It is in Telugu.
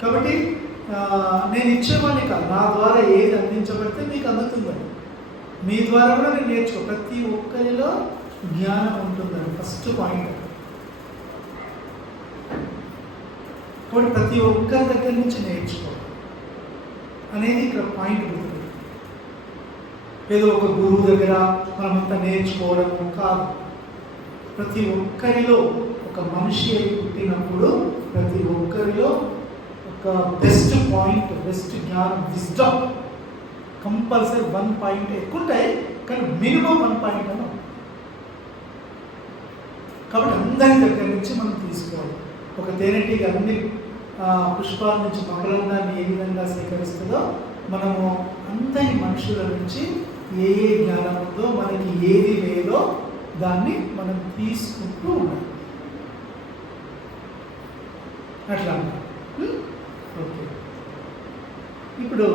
కాబట్టి నేను ఇచ్చేవాడిని కాదు, నా ద్వారా ఏది అందించబడితే మీకు అందుతుందని. మీ ద్వారా కూడా నేను నేర్చుకో. ప్రతి ఒక్కరిలో జ్ఞానం ఉంటుందని ఫస్ట్ పాయింట్. కాబట్టి ప్రతి ఒక్కరి దగ్గర నుంచి నేర్చుకో అనేది ఇక్కడ పాయింట్ ఉంటుంది. ఏదో ఒక గురువు దగ్గర మనమంతా నేర్చుకోవడం కాదు. ప్రతి ఒక్కరిలో ఒక మనిషి అయి పుట్టినప్పుడు ప్రతి ఒక్కరిలో ఒక బెస్ట్ పాయింట్, బెస్ట్ జ్ఞానం, విజ్డమ్ కంపల్సరీ 1 పాయింట్ ఎక్కువ ఉంటాయి, కానీ మినిమం 1 పాయింట్ అని. కాబట్టి అందరి దగ్గర నుంచి మనం తీసుకోవాలి. ఒక తేనెటీగ అన్ని పుష్పాల నుంచి మకరందాన్ని ఏ విధంగా సేకరిస్తుందో మనము అందరి మనుషుల నుంచి ఏ ఏ జ్ఞానం ఉందో, మనకి ఏది లేదో దాన్ని మనం తీసుకుంటూ ఉండాలి. అట్లా ఓకే. ఇప్పుడు